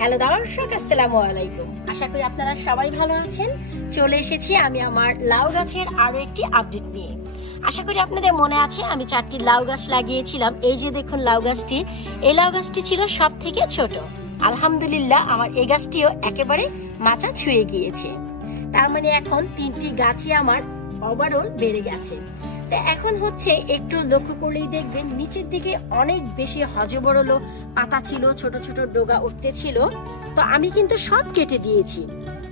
Hello দর্শক, আসসালামু আলাইকুম। আশা করি আপনারা সবাই ভালো আছেন। চলে এসেছি আমি আমার লাউ গাছের আরো একটি আপডেট নিয়ে। আশা করি আপনাদের মনে আছে আমি 4টি লাউ গাছ লাগিয়েছিলাম। এই যে দেখুন লাউ গাছটি, এই লাউ গাছটি ছিল সব থেকে ছোট। আলহামদুলিল্লাহ আমার এই গাছটিও একেবারে মাচা ছুঁয়ে গিয়েছে। তার মানে এখন 3টি গাছই আমার ওভারঅল বেড়ে গেছে। তো এখন হচ্ছে একটু লক্ষ্য করলেই দেখবেন নিচের দিকে অনেক বেশি হজবরল পাতা ছিল, ছোট ছোট ডগা উঠতে ছিল। তো আমি কিন্তু সব কেটে দিয়েছি।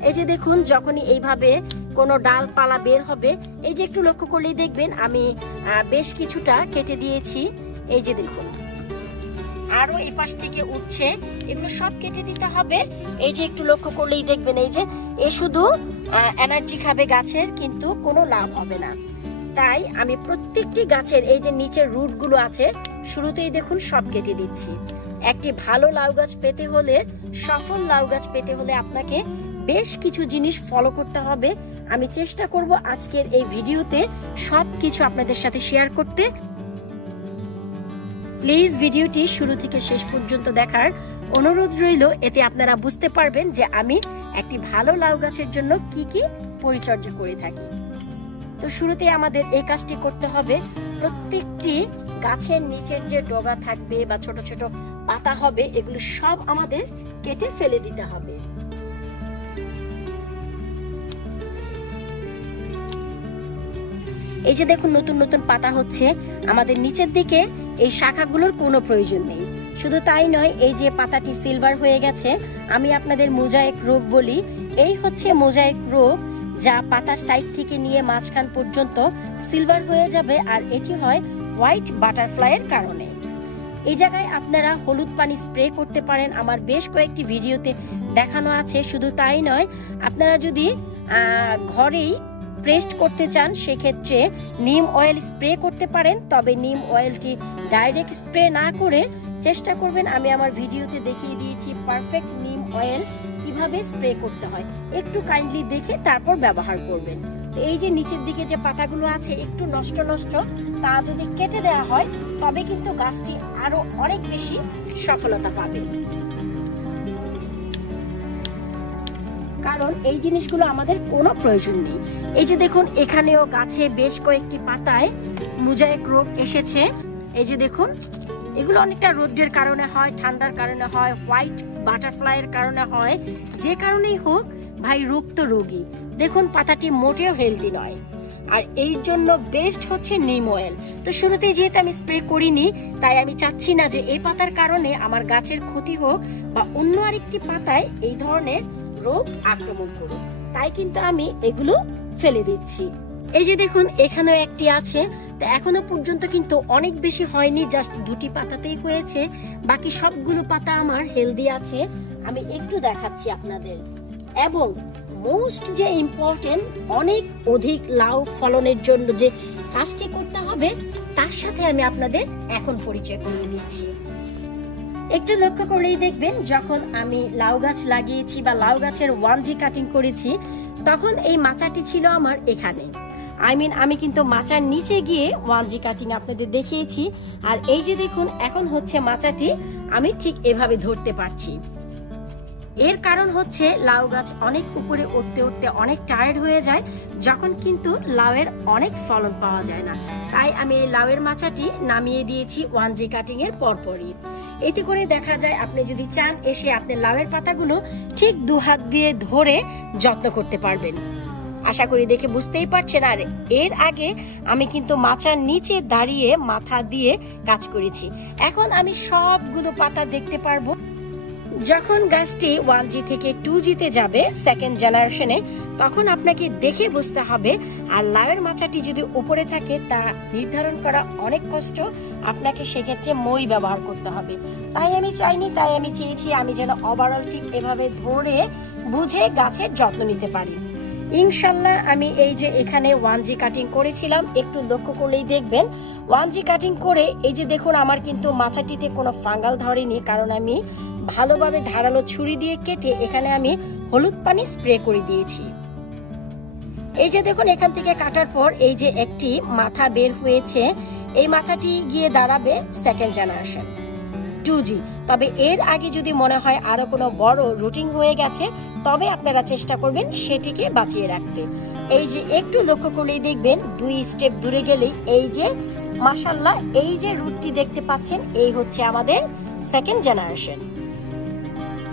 এই যে দেখুন যখনই এইভাবে কোনো ডালপালা বের হবে, এই যে একটু লক্ষ্য করলেই দেখবেন আমি বেশ কিছুটা কেটে দিয়েছি। এই যে দেখুন আরো এই পাশ থেকে উঠছে, এগুলো সব কেটে দিতে হবে। এই যে একটু লক্ষ্য করলেই দেখবেন এই যে এ শুধু এনার্জি খাবে গাছের, কিন্তু কোনো লাভ হবে না। তাই আমি প্রত্যেকটি গাছের এই যে নিচের রুট গুলো আছে শুরুতেই দেখুন সব কেটে দিচ্ছি। একটি ভালো লাউ গাছ পেতে হলে, সফল লাউ গাছ পেতে হলে আপনাকে বেশ কিছু জিনিস ফলো করতে হবে। আমি চেষ্টা করব আজকের এই ভিডিওতে সবকিছু আপনাদের সাথে শেয়ার করতে। প্লিজ ভিডিওটি শুরু থেকে শেষ পর্যন্ত দেখার অনুরোধ রইল। এতে আপনারা বুঝতে পারবেন যে আমি একটি ভালো লাউ গাছের জন্য কি কি পরিচর্যা করে থাকি। তো শুরুতে আমাদের এই কাজটি করতে হবে, প্রত্যেকটি গাছের নিচের যে ডগা থাকবে বা ছোট ছোট পাতা হবে এগুলো সব আমাদের কেটে ফেলে দিতে হবে। এই যে দেখুন নতুন নতুন পাতা হচ্ছে, আমাদের নিচের দিকে এই শাখাগুলোর কোনো প্রয়োজন নেই। শুধু তাই নয়, এই যে পাতাটি সিলভার হয়ে গেছে, আমি আপনাদের মোজাইক রোগ বলি। এই হচ্ছে মোজাইক রোগ, যা পাতার সাইড থেকে নিয়ে মাঝখান পর্যন্ত সিলভার হয়ে যাবে, আর এটি হয় হোয়াইট বাটারফ্লাইয়ের কারণে। এই জায়গায় আপনারা হলুদ পানি স্প্রে করতে পারেন, আমার বেশ কয়েকটি ভিডিওতে দেখানো আছে। শুধু তাই নয়, আপনারা যদি ঘরেই পেস্ট করতে চান সেক্ষেত্রে নিম অয়েল স্প্রে করতে পারেন। তবে নিম অয়েলটি ডাইরেক্ট স্প্রে না করে চেষ্টা করবেন, আমি আমার ভিডিওতে দেখিয়ে দিয়েছি পারফেক্ট নিম অয়েল কিভাবে স্প্রে করতে হয়, একটু কাইন্ডলি দেখে তারপর ব্যবহার করবেন। এই যে নিচের দিকে যে পাতাগুলো আছে একটু নষ্ট নষ্ট, তা যদি কেটে দেওয়া হয় তবে কিন্তু গাছটি আরো অনেক বেশি সফলতা পাবে। কারণ এই জিনিসগুলো আমাদের কোনো প্রয়োজন নেই। এই যে দেখুন এখানেও গাছে বেশ কয়েকটি পাতায় মোজাইক রোগ এসেছে। এই যে দেখুন এগুলো অনেকটা রোদের কারণে হয়, ঠান্ডার কারণে হয়, হোয়াইট বাটারফ্লাইয়ের কারণে হয়, যে কারণেই হোক ভাই রোগ তো রোগী। দেখুন পাতাটি মোটেও হেলদি নয়, আর এই জন্য বেস্ট হচ্ছে নিম অয়েল। তো শুরুতেই যেহেতু আমি স্প্রে করিনি, তাই আমি চাচ্ছি না যে এই পাতার কারণে আমার গাছের ক্ষতি হোক বা অন্য আরেকটি পাতায় এই ধরনের রোগ আক্রমণ করুক, তাই কিন্তু আমি এগুলো ফেলে দিচ্ছি। এই যে দেখুন এখানেও একটি আছে। তো এখনো পর্যন্ত কিন্তু অনেক বেশি হয়নি, জাস্ট 2টি পাতাতেই হয়েছে, বাকি সবগুলো পাতা আমার হেলদি আছে। আমি একটু দেখাচ্ছি আপনাদের। এবং মোস্ট যে ইম্পর্টেন্ট, অনেক অধিক লাউ ফলনের জন্য যে কাজটি করতে হবে তার সাথে আমি আপনাদের এখন পরিচয় করিয়ে দিচ্ছি। একটু লক্ষ্য করলেই দেখবেন যখন আমি লাউ গাছ লাগিয়েছি বা লাউ গাছের 1G কাটিং করেছি, তখন এই মাচাটি ছিল আমার এখানে। আমি কিন্তু মাচার নিচে গিয়ে 1G কাটিং আপনাদের দেখিয়েছি। আর এই যে দেখুন এখন হচ্ছে মাচাটি আমি ঠিক এভাবে ধরতে পারছি। এর কারণ হচ্ছে লাউ গাছ অনেক উপরে উঠতে উঠতে অনেক টায়ার্ড হয়ে যায়, যখন কিন্তু লাউয়ের অনেক ফলন পাওয়া যায় না। তাই আমি এই লাউয়ের মাচাটি নামিয়ে দিয়েছি 1G কাটিং এর পরপরই। এতে করে দেখা যায় আপনি যদি চান এসে আপনি লাউয়ের পাতাগুলো ঠিক 2 হাত দিয়ে ধরে যত্ন করতে পারবেন। আশা করি দেখে বুঝতেই পারছেন। আর এর আগে আমি কিন্তু মাচার নিচে দাঁড়িয়ে মাথা দিয়ে কাজ করেছি। এখন আমি সবগুলো পাতা দেখতে পারবো। যখন গাছটি 1G থেকে 2Gতে যাবে, সেকেন্ড জেনারেশনে, তখন আপনাকে দেখে বুঝতে হবে। আর লাউয়ের মাচাটি যদি উপরে থাকে তা নির্ধারণ করা অনেক কষ্ট, আপনাকে সেক্ষেত্রে মই ব্যবহার করতে হবে। তাই আমি চাইনি, তাই আমি চেয়েছি আমি যেন ওভারঅল ঠিক এভাবে ধরে বুঝে গাছের যত্ন নিতে পারি। ইনশাল্লাহ আমি এই যে এখানে 1G কাটিং করেছিলাম, একটু লক্ষ্য করলেই দেখবেন 1G কাটিং করে এই যে দেখুন আমার কিন্তু মাথাটিতে কোনো ফাঙ্গাল ধরেনি, কারণ আমি ভালোভাবে ধারালো ছুরি দিয়ে কেটে এখানে আমি হলুদ পানি স্প্রে করে দিয়েছি। এই যে দেখুন এখান থেকে কাটার পর এই যে একটি মাথা বের হয়েছে, এই মাথাটি গিয়ে দাঁড়াবে সেকেন্ড জেনারেশন। 2G। তবে এর আগে যদি মনে হয় আরো কোনো বড় রুটিন হয়ে গেছে, তবে আপনারা চেষ্টা করবেন সেটিকে বাঁচিয়ে রাখতে। এই যে একটু লক্ষ্য করলেই দেখবেন 2 স্টেপ দূরে গেলেই এই যে মাশাআল্লাহ এই যে রুটটি দেখতে পাচ্ছেন, এই হচ্ছে আমাদের সেকেন্ড জেনারেশন।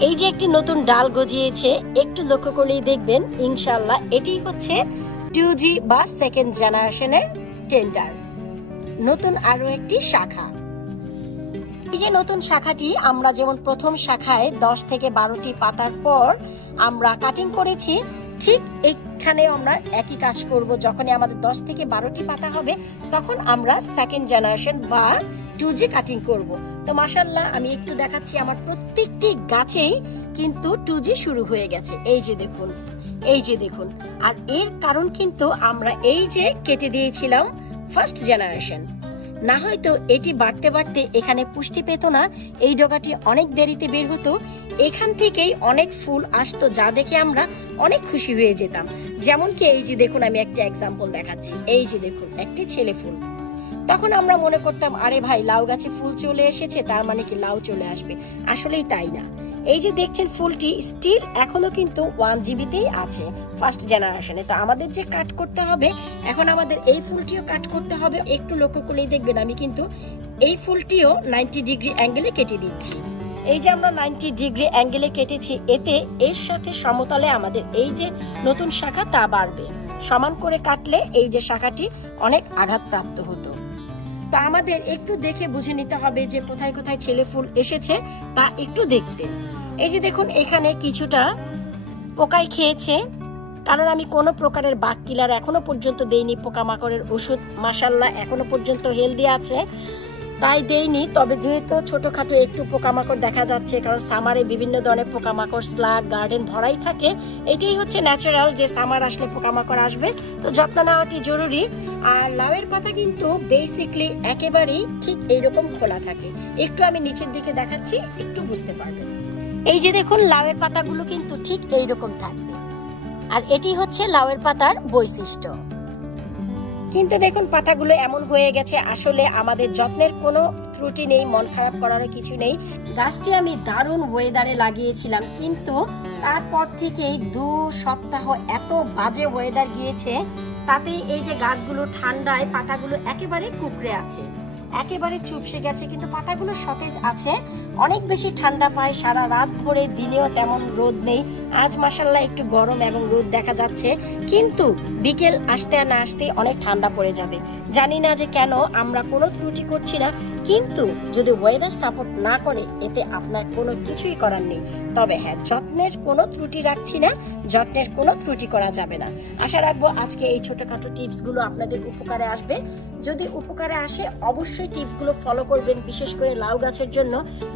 এই যে একটি নতুন ডাল গজিয়েছে, একটু লক্ষ্য করলেই দেখবেন ইনশাআল্লাহ এটি হচ্ছে 2G বা সেকেন্ড জেনারেশনের টেন্ডার, নতুন আরো একটি শাখা। এই যে নতুন শাখাটি আমরা যেমন প্রথম শাখায় 10 থেকে 12টি পাতার পর আমরা কাটিং করেছি, ঠিক এইখানে আমরা একই কাজ করব। যখনই আমাদের 10 থেকে 12টি পাতা হবে তখন আমরা সেকেন্ড জেনারেশন বা 2G কাটিং করব। তো মাশাআল্লাহ আমি একটু দেখাচ্ছি, আমার প্রত্যেকটি গাছেই কিন্তু 2G শুরু হয়ে গেছে। এই যে দেখুন, এই যে দেখুন। আর এর কারণ কিন্তু আমরা এই যে কেটে দিয়েছিলাম ফার্স্ট জেনারেশন, না হয়তো এটি বাড়তে বাড়তে এখানে পুষ্টি পেত না, এই ডগাটি অনেক দেরিতে বের হতো, এখান থেকেই অনেক ফুল আসতো, যা দেখে আমরা অনেক খুশি হয়ে যেতাম। যেমন কি এই যে দেখুন, আমি একটা এক্সাম্পল দেখাচ্ছি। এই যে দেখুন একটি ছেলে ফুল, তখন আমরা মনে করতাম আরে ভাই লাউ গাছে ফুল চলে এসেছে, তার মানে কি লাউ চলে আসবে। আসলেই তাই না। এই যে দেখছেন ফুলটি স্টিল এখনো কিন্তু 1GB তেই আছে ফার্স্ট জেনারেশনে। তো আমাদের যে কাট করতে হবে, এখন আমাদের এই ফুলটিও কাট করতে হবে। একটু লক্ষ্য করলেই দেখবেন আমি কিন্তু এই ফুলটিও 90 ডিগ্রি অ্যাঙ্গেলে কেটে দিচ্ছি। এই যে আমরা 90 ডিগ্রি অ্যাঙ্গেলে কেটেছি, এতে এর সাথে সমতলে আমাদের এই যে নতুন শাখা তা বাড়বে। সমান করে কাটলে এই যে শাখাটি অনেক আঘাতপ্রাপ্ত হতো। তা আমাদের একটু দেখে বুঝে নিতে হবে যে কোথায় কোথায় ছেলে ফুল এসেছে তা একটু দেখতে। এই যে দেখুন এখানে কিছুটা পোকাই খেয়েছে, কারণ আমি কোনো প্রকারের বাগ কিলার এখনো পর্যন্ত দেইনি। পোকামাকড়ের ওষুধ মাশাআল্লাহ এখনো পর্যন্ত হেলদি আছে, তাই দেইনি। তবে যেহেতু ছোটখাটো একটু পোকামাকড় দেখা যাচ্ছে, কারণ সামারে বিভিন্ন ধরনের পোকামাকড় স্লাগ গার্ডেন ভরাই থাকে, এটাই হচ্ছে ন্যাচারাল যে সামার আসলে পোকামাকড় আসবে, তো যত্ন নেওয়াটি জরুরি। আর লাউয়ের পাতা কিন্তু বেসিকলি একেবারেই ঠিক এইরকম খোলা থাকে। একটু আমি নিচের দিকে দেখাচ্ছি, একটু বুঝতে পারবেন। এই যে দেখুন লাউয়ের পাতাগুলো কিন্তু ঠিক এইরকম থাকবে, আর এটি হচ্ছে লাউয়ের পাতার বৈশিষ্ট্য। কিন্তু দেখুন পাতাগুলো এমন হয়ে গেছে, আসলে আমাদের যত্নের কোনো ত্রুটি নেই, মন খারাপ করার কিছু নেই। গাছটি আমি দারুণ ওয়েদারে লাগিয়েছিলাম, কিন্তু তারপর থেকেই 2 সপ্তাহ এত বাজে ওয়েদার গিয়েছে, তাতেই এই যে গাছগুলো ঠান্ডায় পাতাগুলো একেবারে কুকড়ে আছে, একেবারে চুপসে গেছে, কিন্তু পাতাগুলো সতেজ আছে। অনেক বেশি ঠান্ডা পায় সারা রাত ভরে, দিনেও তেমন রোদ নেই। আজ মাশাআল্লাহ একটু গরম এবং রোদ দেখা যাচ্ছে, কিন্তু বিকেল আসতে না আসতে অনেক ঠান্ডা পড়ে যাবে। জানি না যে কেন, আমরা কোনো ত্রুটি করছি না, কিন্তু যদি ওয়েদার সাপোর্ট না করে এতে আপনার কোনো কিছুই করার নেই। তবে হ্যাঁ, যত্নের কোনো ত্রুটি রাখছি না, যত্নের কোনো ত্রুটি করা যাবে না। আশা রাখবো আজকে এই ছোটখাটো টিপসগুলো আপনাদের উপকারে আসবে। যদি উপকারে আসে অবশ্যই টিপসগুলো ফলো করবেন। বিশেষ করে লাউ গাছের জন্য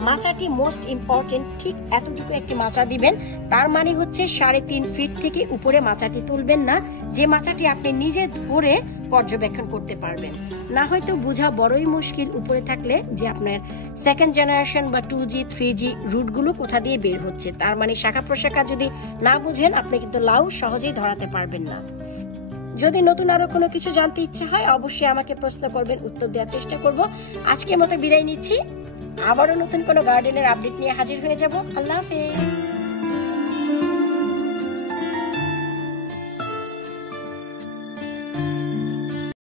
মাচাটি মোস্ট ইম্পর্টেন্ট। ঠিক এতটুকু একটি মাচা দিবেন, তার মানে হচ্ছে 3.5 ফিট থেকে উপরে মাচাটি তুলবেন না, যে মাচাটি আপনি নিজে ধরে পর্যবেক্ষণ করতে পারবেন। না হয়তো বোঝা বড়ই মুশকিল উপরে থাকলে যে আপনার সেকেন্ড জেনারেশন বা 2G 3G রুটগুলো কোথা দিয়ে বের হচ্ছে, তার মানে শাখা প্রশাখা যদি না বুঝেন আপনি কিন্তু লাউ সহজেই ধরাতে পারবেন না। যদি নতুন আরো কোনো কিছু জানতে ইচ্ছে হয় অবশ্যই আমাকে প্রশ্ন করবেন, উত্তর দেওয়ার চেষ্টা করব। আজকের মতো বিদায় নিচ্ছি, আবারও নতুন কোনো গার্ডেনের আপডেট নিয়ে হাজির হয়ে যাব। আল্লাহ হাফেজ।